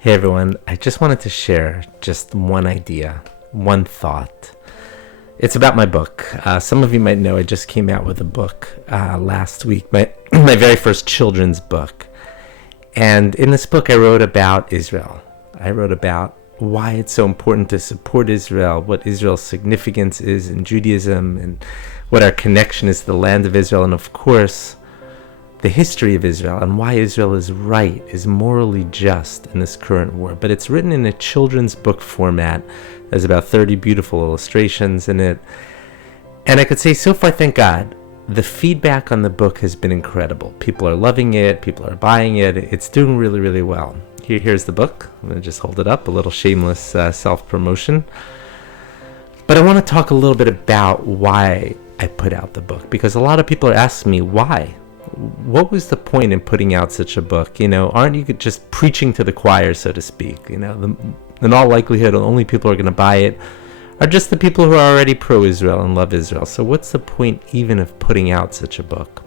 Hey everyone, I just wanted to share just one idea, one thought. It's about my book. Some of you might know I just came out with a book last week, my very first children's book. And in this book I wrote about Israel. I wrote about why it's so important to support Israel, what Israel's significance is in Judaism, and what our connection is to the land of Israel, and of course, the history of Israel and why Israel is right, is morally just in this current war. But it's written in a children's book format. There's about 30 beautiful illustrations in it. And I could say so far, thank God, the feedback on the book has been incredible. People are loving it. People are buying it. It's doing really, really well. Here's the book. I'm going to just hold it up, a little shameless self-promotion. But I want to talk a little bit about why I put out the book, because a lot of people are asking me why. What was the point in putting out such a book? Aren't you just preaching to the choir, so to speak? In all likelihood, the only people who are going to buy it are just the people who are already pro-Israel and love Israel. So what's the point even of putting out such a book?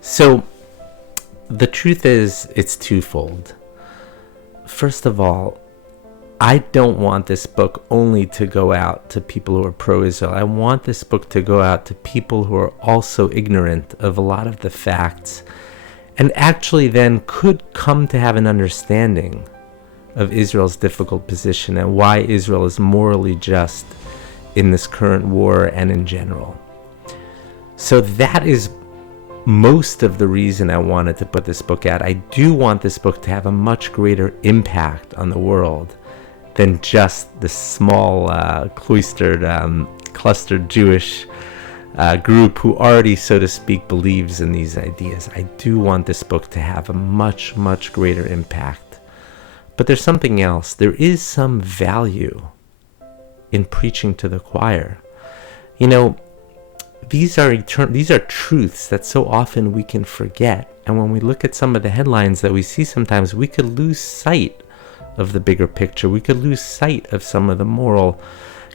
So the truth is, it's twofold. First of all, I don't want this book only to go out to people who are pro-Israel. I want this book to go out to people who are also ignorant of a lot of the facts and actually then could come to have an understanding of Israel's difficult position and why Israel is morally just in this current war and in general. So that is most of the reason I wanted to put this book out. I do want this book to have a much greater impact on the world than just the small, cloistered, clustered Jewish group who already, so to speak, believes in these ideas. I do want this book to have a much, much greater impact. But there's something else. There is some value in preaching to the choir. These are truths that so often we can forget. And when we look at some of the headlines that we see sometimes, we could lose sight of the bigger picture. We could lose sight of some of the moral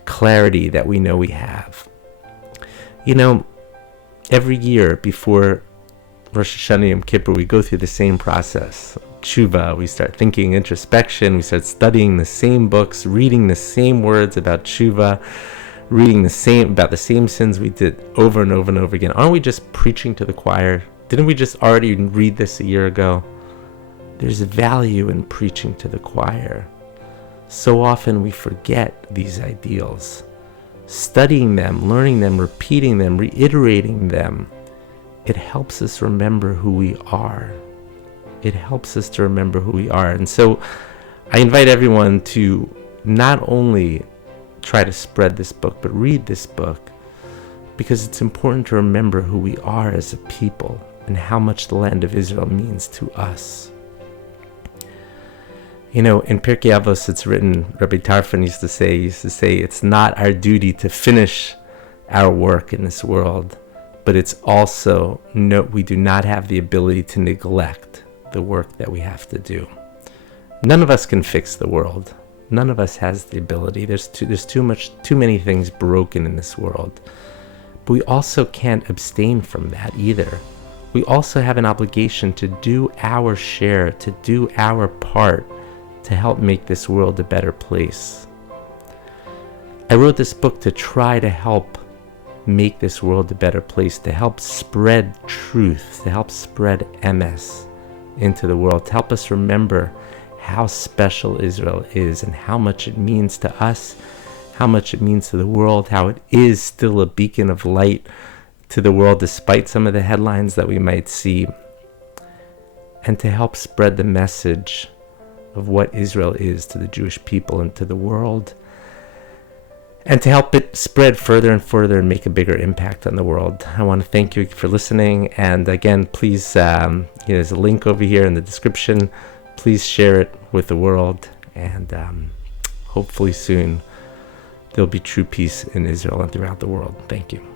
clarity that we know we have. Every year before Rosh Hashanah Yom Kippur, we go through the same process. Tshuva, we start thinking introspection, we start studying the same books, reading the same words about tshuva, reading about the same sins we did over and over and over again. Aren't we just preaching to the choir? Didn't we just already read this a year ago? There's value in preaching to the choir. So often we forget these ideals. Studying them, learning them, repeating them, reiterating them, it helps us remember who we are. It helps us to remember who we are. And so I invite everyone to not only try to spread this book, but read this book, because it's important to remember who we are as a people and how much the land of Israel means to us. In Pirkei Avos, it's written, Rabbi Tarfon used to say, it's not our duty to finish our work in this world, but it's also, we do not have the ability to neglect the work that we have to do. None of us can fix the world. None of us has the ability. There's too many things broken in this world. But we also can't abstain from that either. We also have an obligation to do our share, to do our part, to help make this world a better place. I wrote this book to try to help make this world a better place, to help spread truth, to help spread emes into the world, to help us remember how special Israel is and how much it means to us, how much it means to the world, how it is still a beacon of light to the world despite some of the headlines that we might see, and to help spread the message of what Israel is to the Jewish people and to the world, and to help it spread further and further and make a bigger impact on the world. I want to thank you for listening, and again, please, there's a link over here in the description. Please share it with the world, and hopefully soon there'll be true peace in Israel and throughout the world. Thank you.